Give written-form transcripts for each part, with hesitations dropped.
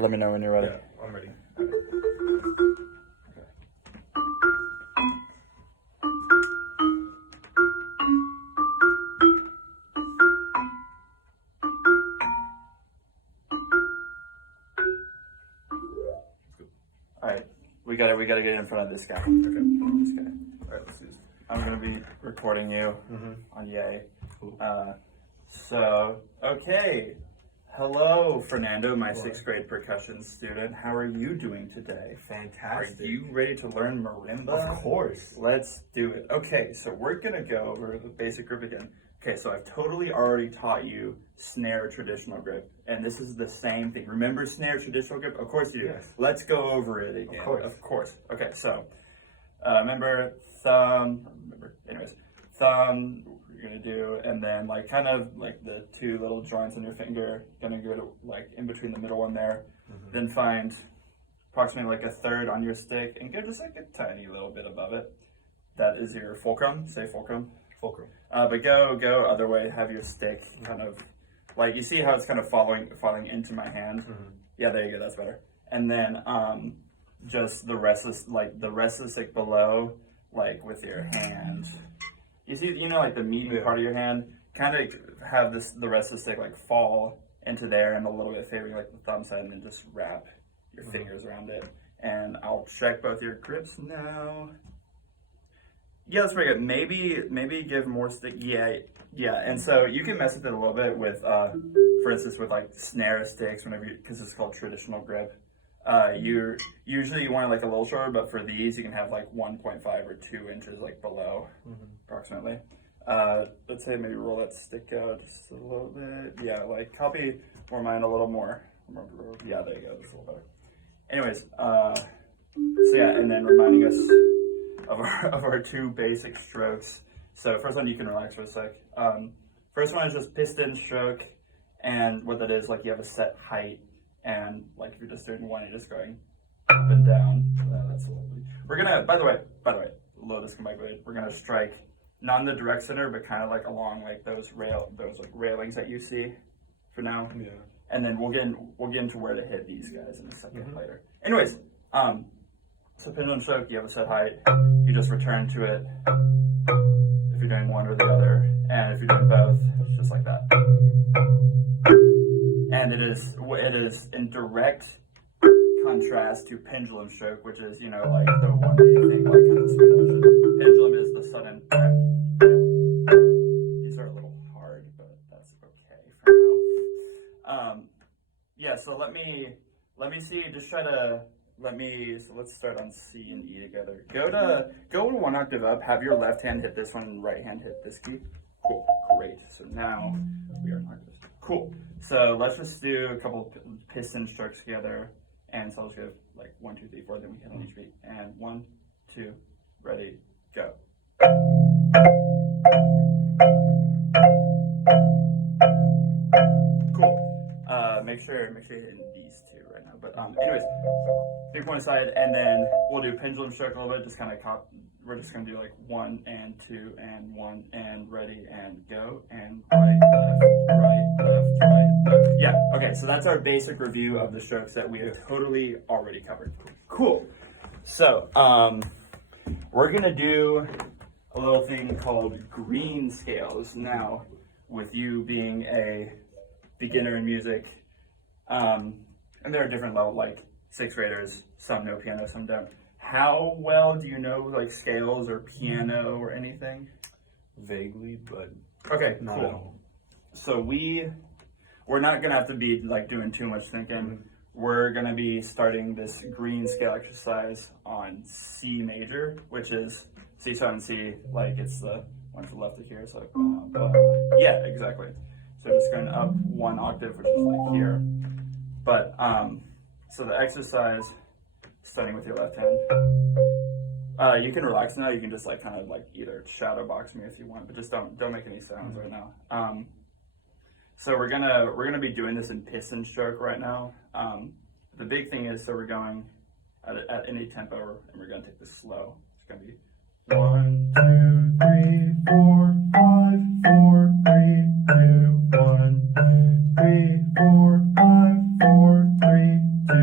let me know when you're ready. Yeah, I'm ready. All right, we gotta get in front of this guy. Okay. This guy. All right, let's do this. I'm gonna be recording you on Yay. Cool. Okay. Hello, Fernando, my 6th grade percussion student. How are you doing today? Fantastic. Are you ready to learn marimba? Of course. Let's do it. Okay, so we're gonna go over the basic grip again. Okay, so I've totally already taught you snare traditional grip, and this is the same thing. Remember snare traditional grip? Of course you do. Yes. Let's go over it again. Of course. Okay, so remember thumb, thumb, you're gonna do, and then like kind of like the 2 little joints on your finger, gonna go to like in between the middle one there, then find approximately like a 1/3 on your stick and go just like a tiny little bit above it. That is your fulcrum, say fulcrum. Fulcrum. But go other way, have your stick kind of, like you see how it's kind of falling into my hand? Yeah, there you go, that's better. And then just the rest of the stick below, like with your hand. You see, like the meaty part of your hand, kind of have the rest of the stick like fall into there and a little bit favoring like the thumb side, and then just wrap your fingers around it. And I'll check both your grips now. Yeah, that's pretty good. Maybe give more stick. Yeah. And so you can mess with it a little bit with, for instance, with like snare sticks because it's called traditional grip. Usually you want it like a little shorter, but for these you can have like 1.5 or 2 inches like below, approximately. Let's say maybe roll that stick out just a little bit. Yeah, like copy or mine a little more. Yeah, there you go. That's a little better. Anyways, so yeah, and then reminding us of our 2 basic strokes. So first one, you can relax for a sec. First one is just piston stroke, and what that is, like you have a set height, and like if you're just doing one, you're just going up and down. That's a little bit. We're gonna, by the way, low discombobulated blade. We're gonna strike not in the direct center, but kind of like along like those like railings that you see for now. Yeah. And then we'll get into where to hit these guys in a second later. Anyways, so pendulum stroke, you have a set height. You just return to it if you're doing one or the other, and if you're doing both, it's just like that. And it is in direct contrast to pendulum stroke, which is like the one that you think like kind of slow motion. Pendulum is the sudden. These are a little hard, but that's okay for now. Yeah. So let me see. Just try to. So let's start on C and E together. Go to 1 octave up, have your left hand hit this one and right hand hit this key. Cool, great. So now we are in octaves. Cool. So let's just do a couple piston strokes together. And so I'll just go like 1, 2, 3, 4, then we hit on each beat. And 1, 2, ready, go. Cool. Make sure you're hitting these 2 right now. But anyways, big point aside, and then we'll do pendulum stroke a little bit. Just kind of we're just gonna do like 1 and 2 and 1 and ready and go and right, left. Yeah. Okay. So that's our basic review of the strokes that we have totally already covered. Cool. So we're gonna do a little thing called green scales now. With you being a beginner in music, and there are different levels, like 6th graders, some know piano, some don't. How well do you know like scales or piano or anything? Vaguely, but okay, not cool. at all. So we're not gonna have to be like doing too much thinking. We're gonna be starting this green scale exercise on C major, which is C sharp and C, like it's the one to the left of here. So yeah, exactly. So just going up 1 octave, which is like here. But so the exercise, starting with your left hand. You can relax now. You can just like kind of like either shadow box me if you want, but just don't make any sounds right now. So we're gonna be doing this in piston stroke right now. The big thing is, so we're going at any tempo, and we're gonna take this slow. It's gonna be 1, 2, 3, 4, 5, 4, 3, 2, 1, 3, 4, 5, 4, 3, 2,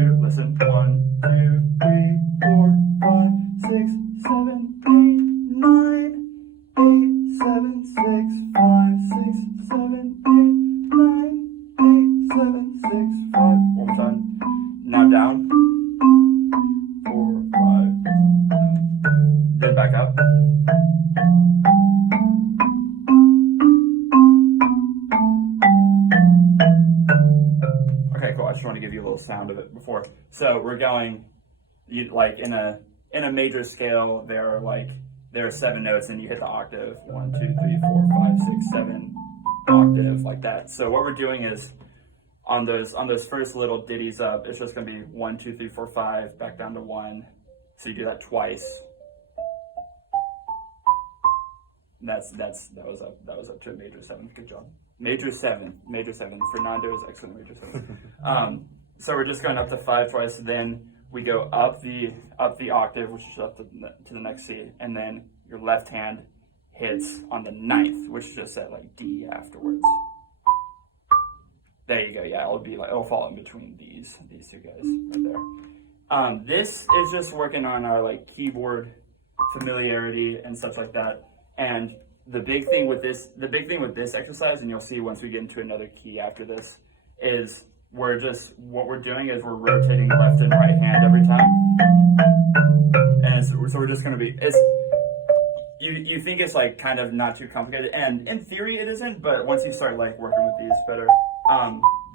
just want to give you a little sound of it before. So we're going, like in a major scale, there are 7 notes, and you hit the octave. 1, 2, 3, 4, 5, 6, 7 octave, like that. So what we're doing is on those first little ditties up, it's just gonna be 1, 2, 3, 4, 5, back down to 1. So you do that twice. That was up to a major 7. Good job. Major 7. Fernando is excellent. Major 7. So we're just going up to 5 twice. Then we go up the octave, which is up to the next C, and then your left hand hits on the 9th, which is just at like D afterwards. There you go. Yeah, it'll fall in between these 2 guys right there. This is just working on our like keyboard familiarity and such like that. And the big thing with this exercise, and you'll see once we get into another key after this, is what we're doing is we're rotating left and right hand every time. And so we're just gonna be, you think it's like kind of not too complicated, and in theory it isn't, but once you start like working with these better,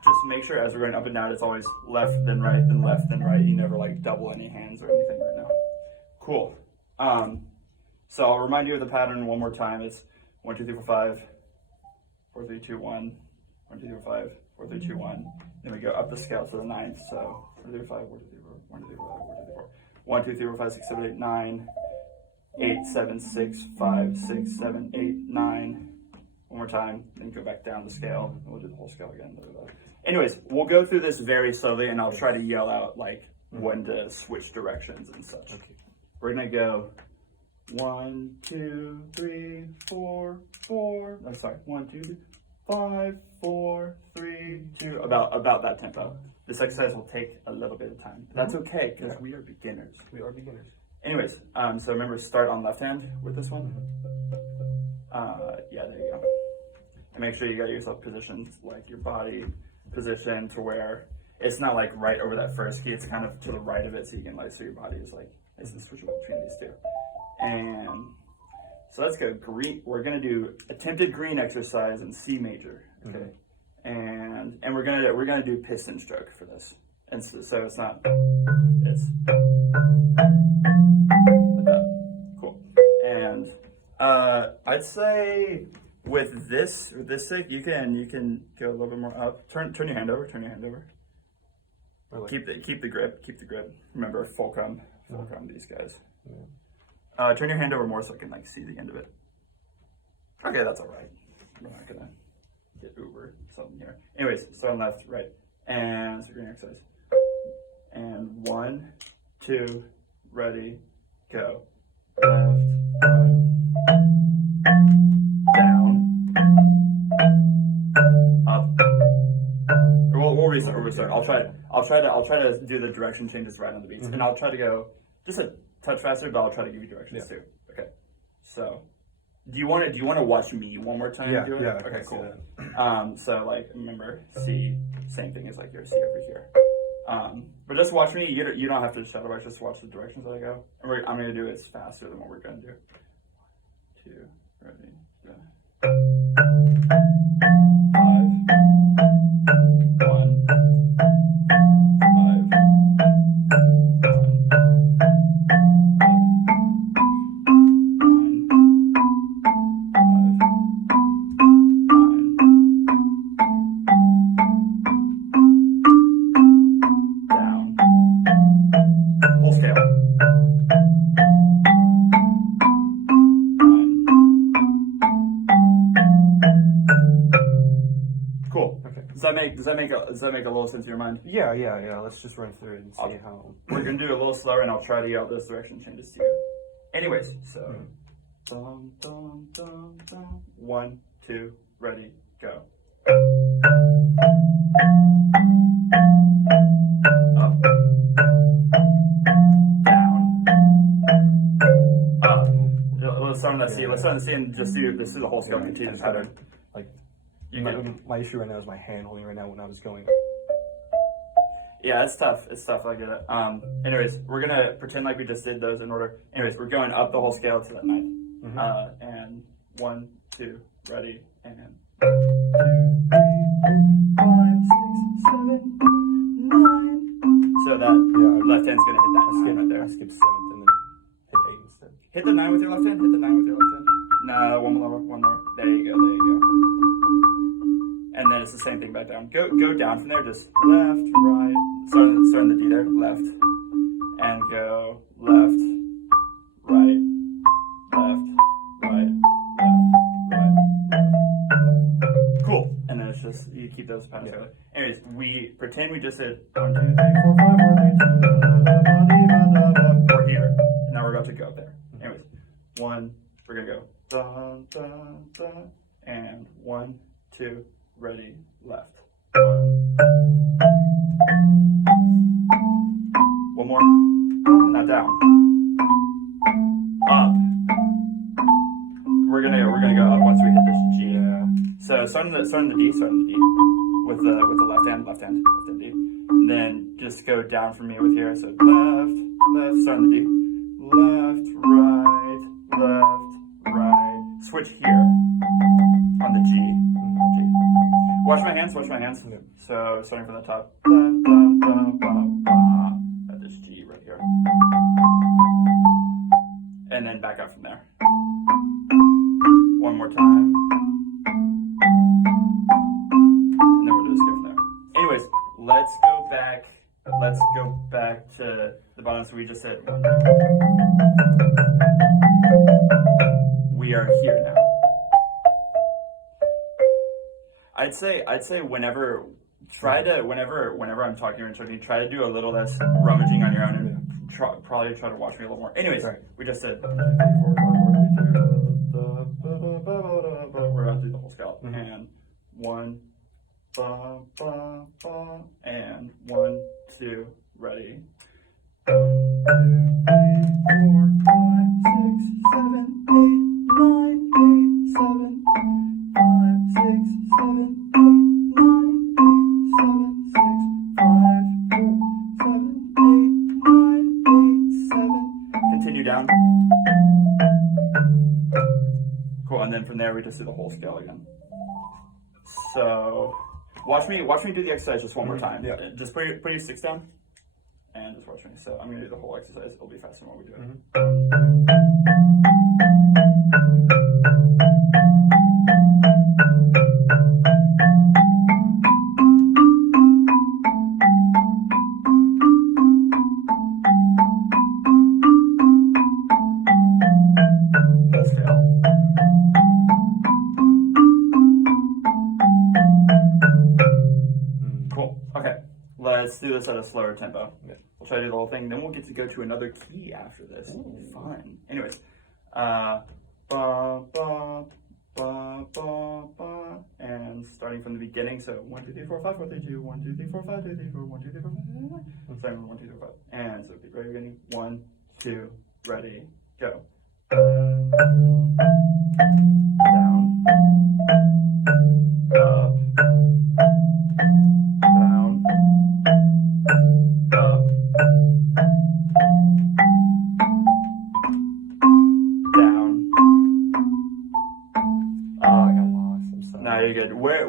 just make sure as we're going up and down, it's always left, then right, then left, then right. You never like double any hands or anything right now. Cool. So I'll remind you of the pattern one more time. It's 1, 2, 3, 4, 5, 4, 3, 2, 1, 1, 2, 3, 4, 5, 4, 3, 2, 1. Then we go up the scale to the 9th. So 4, 3, 5, 4, 2, 3, 4, 1, 2, 3, 4, 5, 4, 2, 3, 4. 1, 2, 3, 4, 5, 6, 7, 8, 9, 8, 7, 6, 5, 6, 7, 8, 9. One more time, then go back down the scale. We'll do the whole scale again. Anyways, we'll go through this very slowly, and I'll try to yell out like when to switch directions and such. Okay. We're gonna go 1, 2, 3, 4, 4. I'm sorry. 1, 2, 3, 5, 4, 3, 2. About that tempo. This exercise will take a little bit of time. But that's okay because we are beginners. Anyways, so remember, start on left hand with this one. Yeah, there you go. And make sure you got yourself positioned, like your body positioned to where it's not like right over that first key. It's kind of to the right of it, so you can like, so your body is like, it's switchable between these 2. And so let's go green. We're gonna do attempted green exercise in C major. Okay. And we're gonna do piston stroke for this. And so it's not, it's like that. Cool. And I'd say with this stick, you can go a little bit more up. Turn your hand over. Keep the grip. Remember, fulcrum these guys. Yeah. Turn your hand over more so I can like see the end of it. Okay, that's all right. We're not gonna get uber something here. Anyways, start on left, right, and so green exercise. And 1, 2, ready, go. Left, right, down, up. We'll restart. I'll try to do the direction changes right on the beats, and I'll try to go just a touch faster, but I'll try to give you directions too. Okay. So, do you want to watch me one more time do it? Yeah. Okay. Cool. So like remember, C, same thing as like your C over here. But just watch me. You don't have to shadow box. Just watch the directions that I go. And I'm gonna do it faster than what we're gonna do. 2, ready, go. 5, 1, 5, Does that make a little sense in your mind? Yeah. Let's just run through it and see how. We're gonna do it a little slower, and I'll try to yell those direction changes to you. Anyways, so dum dum dum dum. 1, 2, ready, go. Up, down, up. Let's start on that C. Let's start on the C and just do this is the whole scale continuous pattern. Like. My issue right now is my hand holding right now when I was going. Yeah, it's tough. I get it. Anyways, we're gonna pretend like we just did those in order. Anyways, we're going up the whole scale to that 9th. And 1, 2, ready, and 2, 3, 4, 5, 6, 7, 8, So that left hand's gonna hit that 9 right there. I skipped 7th and then hit 8 instead. Hit the 9 with your left hand. Hit the 9 with your left hand. No, one more. There you go. And then it's the same thing back down. Go down from there. Just left, right. Starting the D there. Left, and go left, right, left, right, left, right. Cool. And then it's just you keep those patterns together. Anyways, we pretend we just did 1, 2, 3, 4, 5, 4, 3, 2, we're here. Now we're about to go up there. Anyways, 1, we're gonna go da da da, and 1, 2, ready, left. 1 more. Now down. Up. We're gonna go up once we hit this G. Yeah. So starting the D with the left hand D. And then just go down from me with here. So left, starting the D. Left, right. Switch here on the G. Watch my hands. Yeah. So starting from the top. At this G right here. And then back up from there. 1 more time. And then we'll just go from there. Anyways, let's go back to the bottom. So we just said 1, 2, 3. We are here now. I'd say whenever I'm talking or instructing, try to do a little less rummaging on your own and probably try to watch me a little more. Anyways, we just said 1, 2, 3, 4, 5, 4, 3, 2, we're about to do the whole scale. And 1, and 1, 2, ready. 1, 2, 3, 4, 5, 6, 7, 8, 9, 8, 7, 5, 6, 7, 8, 9, 8, 7, 6, 5, 4, 7, 8, 9, 8, 7. Continue down. Cool, and then from there we just do the whole scale again. So watch me do the exercise just one more time. Yeah. Just put your sticks down and just watch me. So I'm gonna do the whole exercise. It'll be faster while we do it. Whole scale. Cool. Okay. Let's do this at a slower tempo. Yeah. We'll try to do the whole thing. Then we'll get to go to another key after this. Ooh. Fun. Anyways. Ba, ba, ba, ba, ba. And starting from the beginning. So 1, 2, 3, 4, 5, 4, 3, 2. 1, 2, 3, 4, 5, 3, 3, 4. 1, 2, 3, 4, 5, 3, 4. Starting from 1, 2, 3, 4, 5. And so very beginning. 1, 2, ready, go. Down. Up. Down. Up. Down. I got lost. I'm sorry. No, you're good. Where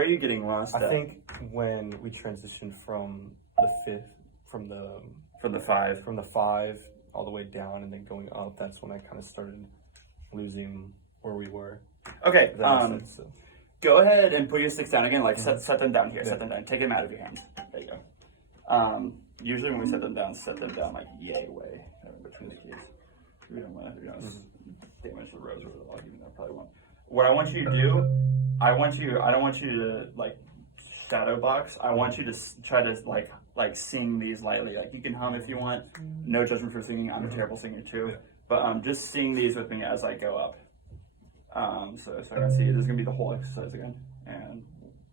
are you getting lost at? I think when we transitioned from the 5th, from the 5 all the way down and then going up, that's when I kind of started losing where we were. Okay. If that makes sense, so. Go ahead and put your sticks down again. Like set them down here. Yeah. Set them down. Take them out of your hands. There you go. Usually when we set them down like yay way between the keys. We don't want to damage the rows or the log, even though I probably won't. What I want you to do, I don't want you to like shadow box. I want you to try to like sing these lightly. Like you can hum if you want. No judgment for singing. I'm a terrible singer too. Yeah. But just sing these with me as I go up. So I can see this is gonna be the whole exercise again. And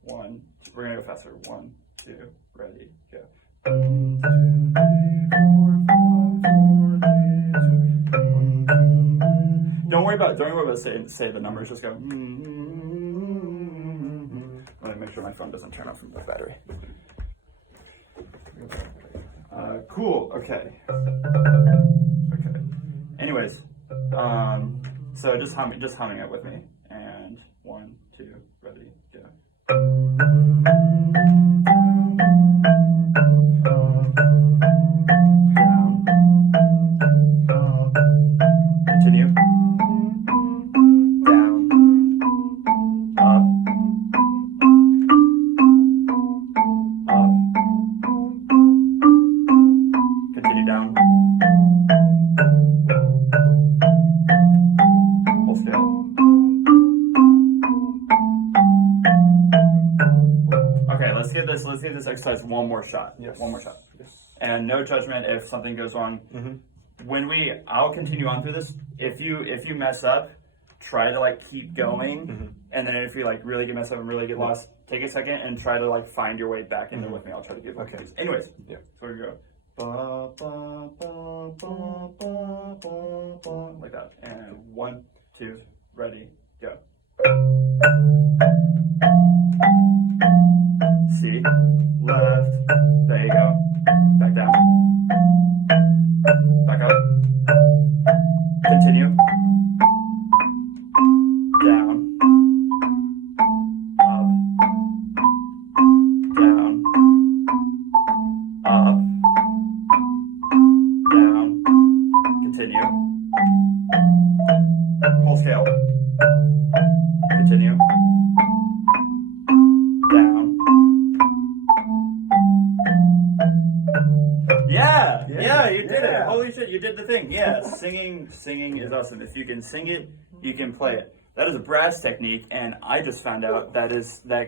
1, 2, we're gonna go faster. 1, 2, ready, go. 1, 2, 3, 4, 5, 4, 3, 2. Don't worry about say the numbers. Just go. I'm gonna make sure my phone doesn't turn off from the battery. Cool. Okay. Anyways, so just humming it with me. And 1, 2, ready, go. give this exercise one more shot. Yes. One more shot. Yes. And no judgment if something goes wrong. I'll continue on through this. If you mess up, try to like keep going, and then if you like really get messed up and really get lost, take a second and try to like find your way back in there with me. I'll try to give you these. Anyways, so here we go. Ba, ba, ba, ba, ba, ba, ba, like that. And 1, 2, ready, go. C, left, there you go. Back down. Back up. Continue. Down. Up. Down. Up. Down. Continue. Whole scale. Continue. Down. Yeah, you did it. Holy shit, you did the thing. Yeah, singing is awesome. If you can sing it, you can play it. That is a brass technique, and I just found out that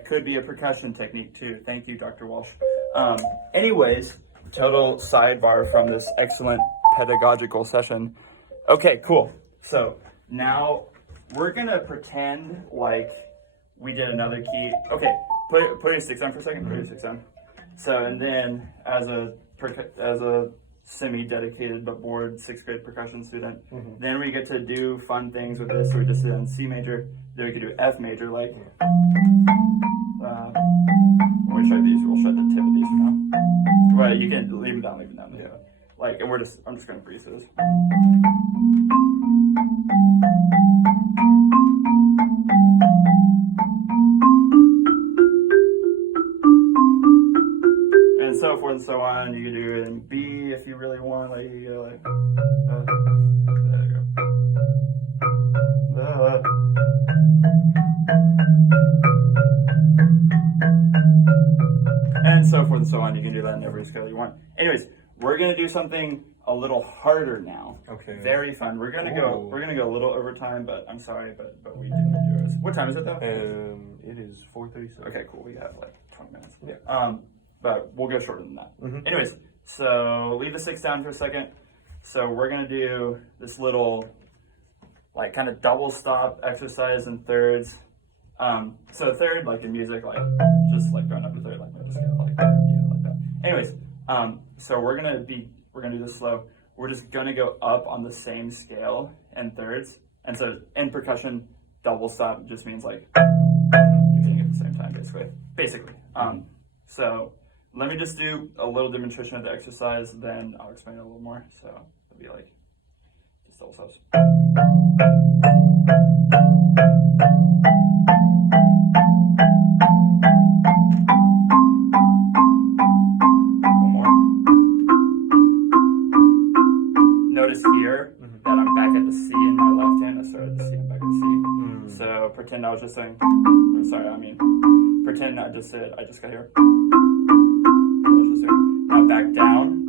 could be a percussion technique too. Thank you, Dr. Walsh. Anyways, total sidebar from this excellent pedagogical session. Okay, cool. So now we're gonna pretend like we did another key. Okay, put your sticks on for a second. Put your sticks on. So, and then as a semi-dedicated but bored 6th grade percussion student, then we get to do fun things with this. So we just did on C major, then we could do F major, like we'll shred these, we'll shred the tip of these for now. Right, you can leave them down. Yeah. Like, and I'm just gonna breeze those. And so forth and so on. You can do it in B if you really want. Like you go like, there you go. And so forth and so on. You can do that in every scale you want. Anyways, we're gonna do something a little harder now. Okay. Very fun. We're gonna go a little over time, but I'm sorry, but we do need to do this. What time is it though? It is 4:37. Okay, cool. We have like 20 minutes. Yeah. But we'll go shorter than that. Anyways, so leave the 6 down for a second. So we're gonna do this little, like, kind of double stop exercise in thirds. So third, like in music, like just like going up to third, like just get like that. Anyways, so we're gonna do this slow. We're just gonna go up on the same scale in thirds, and so in percussion, double stop just means like you're hitting it at the same time, basically. So let me just do a little demonstration of the exercise, then I'll explain it a little more. So it'll be like just double stops. One more. Notice here that I'm back at the C in my left hand. I started at the C and back at the C. So pretend I was just saying, pretend I just got here. Now back down.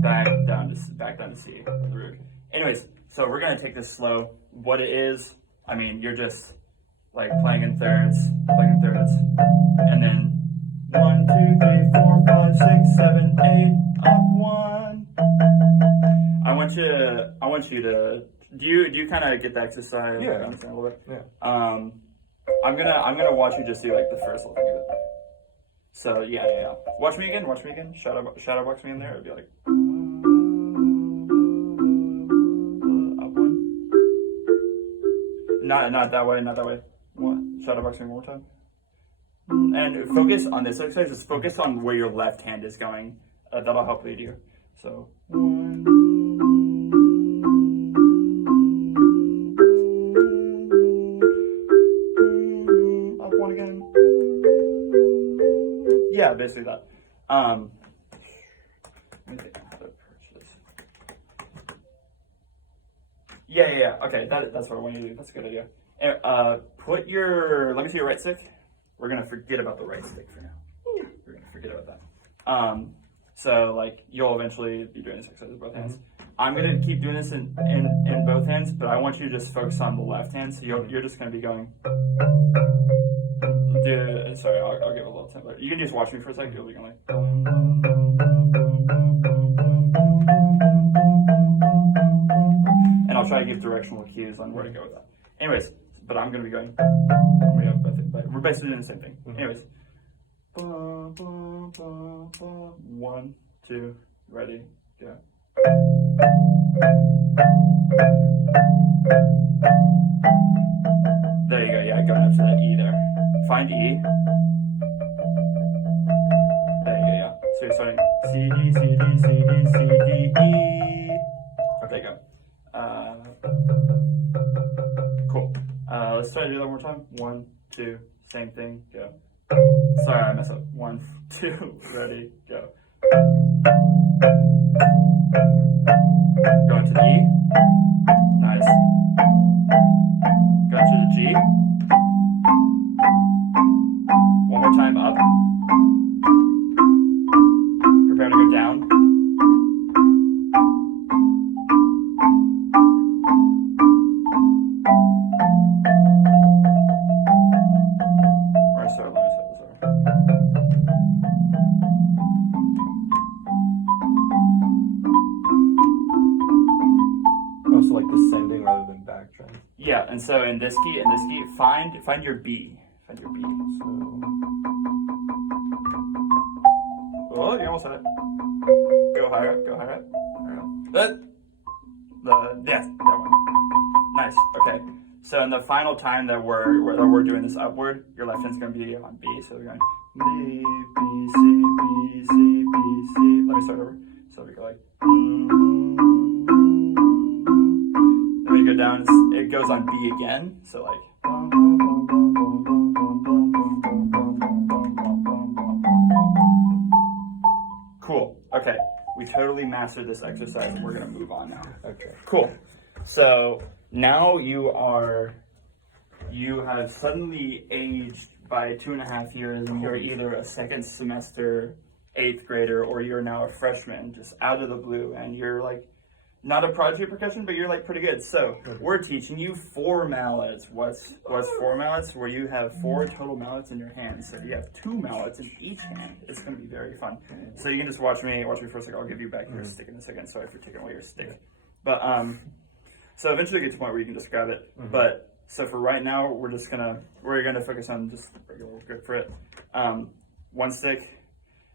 Back down to C, the root. Anyways, so we're gonna take this slow. What it is, I mean, you're just like playing in thirds, and then 1, 2, 3, 4, 5, 6, 7, 8, up 1. I want you to. Do you kind of get the exercise? Yeah. Understand a little bit? Yeah. I'm gonna watch you just do like the first little thing of it. So yeah. Watch me again. Shadow box me in there. It'd be like up 1. Not that way. Shadow box me one more time. And focus on this exercise. Just focus on where your left hand is going. That'll help lead you. So 1. Yeah, basically that. Let me think how to approach this. Yeah. Okay, that's what I want you to do. That's a good idea. Let me see your right stick. We're gonna forget about the right stick for now. We're gonna forget about that. So like you'll eventually be doing this exercise with both hands. I'm gonna keep doing this in both hands, but I want you to just focus on the left hand. So you're just gonna be going. Sorry, I'll give it a little tempo. You can just watch me for a second. You'll be going like. And I'll try to give directional cues on where to go with that. Anyways, but I'm gonna be going. We're basically doing the same thing. Anyways. 1, 2, ready, go. There you go, yeah, going up to that E there. Find E. There you go, yeah. So you're starting C, D, C, D, C, D, C, D, E. There you go. Cool. Let's try to do that one more time. 1, 2, same thing, go. Sorry, I messed up. 1, 2, ready, go. Going to the E. Nice. Going to the G. One more time up. Prepare to go down. Also like descending rather than backtrend. Yeah, and so in this key, find your B. Find your B. So, oh, you almost had it. Go higher up. Go higher up. Yes, that one. Nice. Okay. So in the final time that we're doing this upward, your left hand's gonna be on B. So we're going B, B, C, B, C, B, C. Let me start over. So we go like. When you go down, it goes on B again. So like. Cool. Okay. We totally mastered this exercise and we're going to move on now. Okay. Cool. So now you have suddenly aged by 2.5 years and you're either a second semester 8th grader or you're now a freshman just out of the blue and you're like not a prodigy percussion, but you're like pretty good. So we're teaching you 4 mallets. What's 4 mallets? Where you have 4 total mallets in your hands. So you have 2 mallets in each hand. It's gonna be very fun. So you can just watch me for a second. I'll give you back your stick in a second. Sorry for taking away your stick. But so eventually you get to the point where you can just grab it. But so for right now, we're gonna focus on just regular grip for it. 1 stick.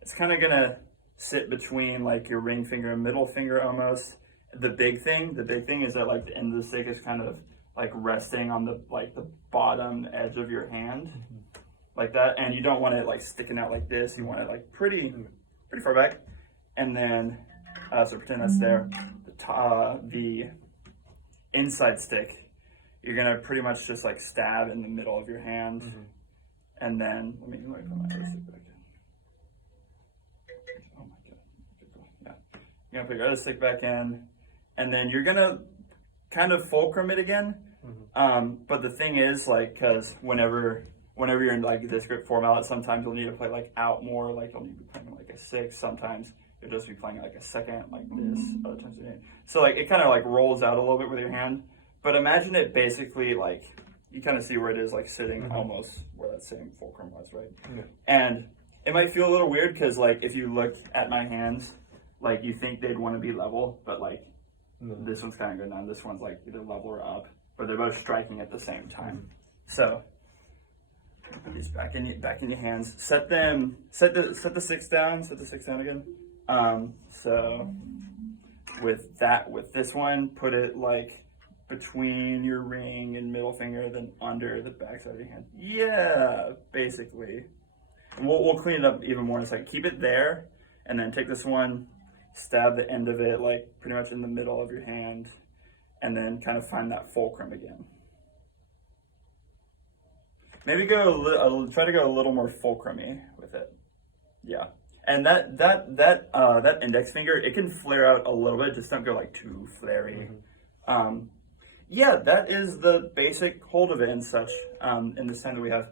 It's kind of gonna sit between like your ring finger and middle finger almost. The big thing is that like the end of the stick is kind of like resting on the bottom edge of your hand, like that, and you don't want it like sticking out like this. You want it like pretty far back, and then so pretend that's there. The inside stick, you're gonna pretty much just like stab in the middle of your hand, and then let me put my other stick back in. Oh my god! Yeah, you're gonna put your other stick back in. And then you're gonna kind of fulcrum it again. But the thing is, like, because whenever you're in like this grip 4 mallet, sometimes you'll need to play like out more. Like you'll need to be playing like a 6. Sometimes you'll just be playing like a second, like this. Other times so like it kind of like rolls out a little bit with your hand. But imagine it basically like you kind of see where it is like sitting almost where that same fulcrum was, right? And it might feel a little weird because like if you look at my hands, like you think they'd want to be level, but like. This one's kind of good now. This one's like either level or up, but they're both striking at the same time. So put these back in your hands. Set the 6 down. Set the 6 down again. So with this one, put it like between your ring and middle finger, then under the backside of your hand. Yeah, basically. And we'll clean it up even more in a second. Keep it there, and then take this one. Stab the end of it like pretty much in the middle of your hand and then kind of find that fulcrum again. Maybe try to go a little more fulcrum-y with it. Yeah. And that index finger, it can flare out a little bit, just don't go like too flary. Yeah, that is the basic hold of it and such. In the time that we have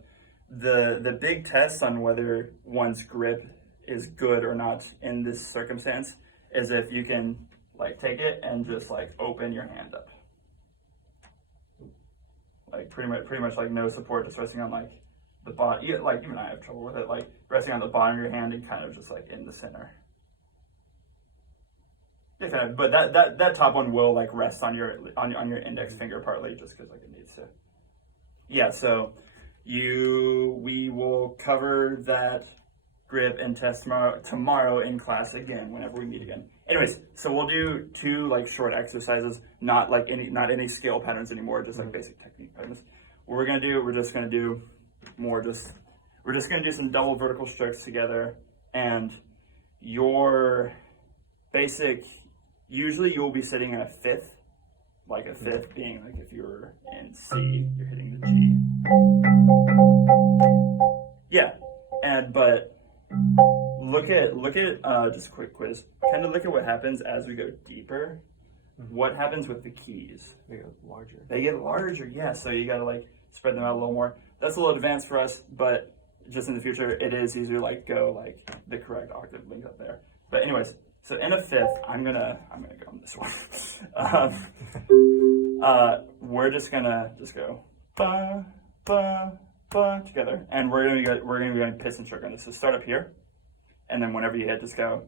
the big test on whether one's grip is good or not in this circumstance is if you can like take it and just like open your hand up. Like pretty much like no support, just resting on like the bottom. Like even I have trouble with it. Like resting on the bottom of your hand and kind of just like in the center. Yeah, kind of, but that top one will like rest on your index finger partly, just because like it needs to. Yeah, so we will cover that grip and test tomorrow in class again whenever we meet again. Anyways, so we'll do 2 like short exercises, not any scale patterns anymore, just like basic technique patterns. What we're gonna do, we're just gonna do some double vertical strokes together, and your basic. Usually you'll be sitting in a fifth, like a fifth being like if you're in C, you're hitting the G. Yeah, but look at just a quick quiz. Kind of look at what happens as we go deeper. What happens with the keys? They get larger. They get larger, yeah. So you gotta like spread them out a little more. That's a little advanced for us, but just in the future, it is easier to like go like the correct octave link up there. But anyways. So in a fifth, I'm gonna go on this one. We're just gonna go ba ba ba together, and we're gonna be going piston stroke on this. So start up here, and then whenever you hit, just go.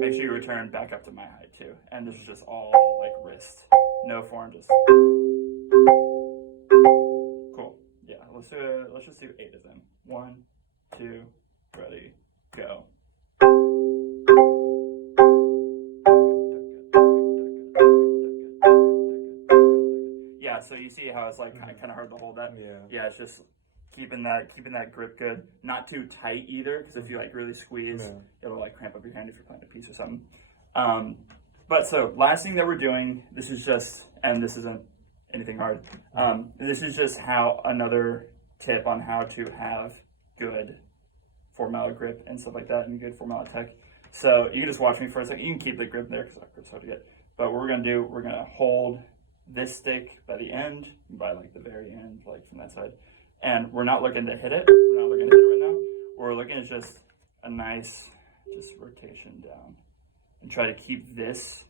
Make sure you return back up to my height too. And this is just all like wrist, no form, just cool. Yeah, let's just do 8 of them. 1, 2, ready, go. Yeah, so you see how it's like kind of hard to hold that. Yeah, it's just keeping that grip good, not too tight either, because if you like really squeeze, it'll like cramp up your hand if you're playing a piece or something. But so last thing that we're doing, this is just, and this isn't anything hard. This is just another tip on how to have good 4-mallet grip and stuff like that, and good 4-mallet tech. So you can just watch me for a second. You can keep the grip there because that grip's hard to get. But what we're gonna do, we're gonna hold this stick by the end, by like the very end, like from that side. And we're not looking to hit it. We're not looking to hit it right now. What we're looking is just a nice, just rotation down, and try to keep this,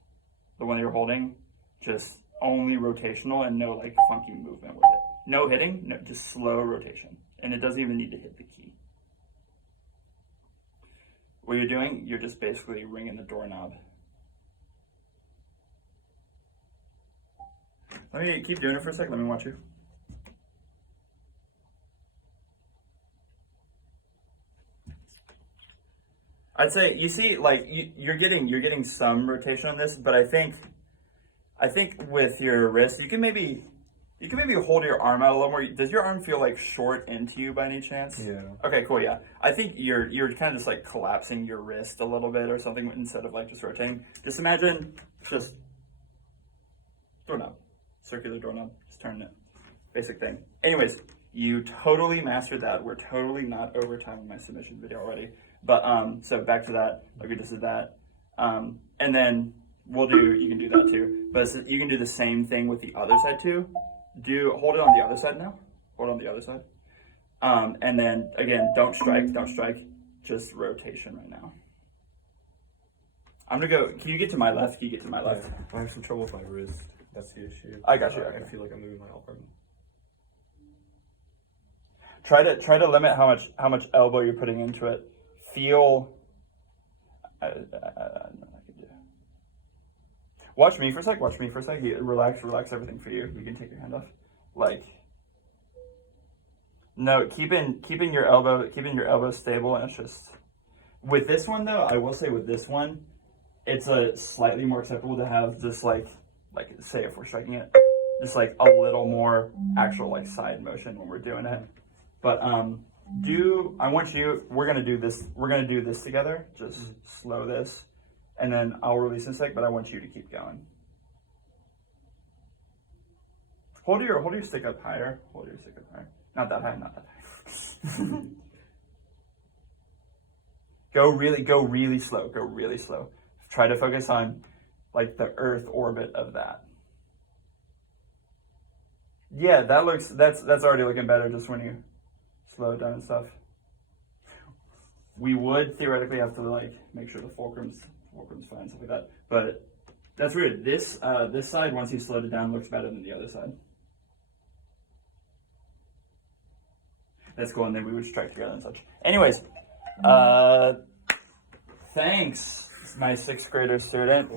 the one that you're holding, just only rotational and no like funky movement with it. No hitting, no, just slow rotation, and it doesn't even need to hit the key. What you're doing, you're just basically ringing the doorknob. Let me keep doing it for a sec. Let me watch you. I'd say, you see, like you're getting some rotation on this, but I think with your wrist, you can maybe hold your arm out a little more. Does your arm feel like short into you by any chance? Yeah. Okay, cool. Yeah, I think you're kind of just like collapsing your wrist a little bit or something instead of like just rotating. Just imagine just doorknob, circular doorknob, just turning it. Basic thing. Anyways, you totally mastered that. We're totally not over time in my submission video already. But so back to that. Okay, just did that, and then you can do that too. But you can do the same thing with the other side too. Hold it on the other side now. Hold it on the other side. And then again, don't strike, just rotation right now. I'm gonna go. Can you get to my left? Can you get to my left? Yeah. I have some trouble with my wrist. That's the issue. I got you. I feel like I'm moving my arm. Try to limit how much elbow you're putting into it. Feel. I don't know what I can do. Watch me for a sec. Relax everything for you. You can take your hand off. Like. No, keeping your elbow stable, and it's just. With this one though, I will say with this one, it's a slightly more acceptable to have just like say if we're striking it, just like a little more actual like side motion when we're doing it. But we're gonna do this together. Just slow this, and then I'll release in a sec. But I want you to keep going. Hold your stick up higher. Not that high. Go really slow. Try to focus on like the Earth orbit of that. Yeah, that's already looking better just when you slow it down and stuff. We would theoretically have to like make sure the fulcrum's fulcrum's fine, stuff like that. But that's weird. This side, once you slowed it down, looks better than the other side. That's cool, and then we would strike together and such. Anyways, thanks, my 6th grader student.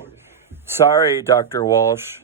Sorry, Dr. Walsh.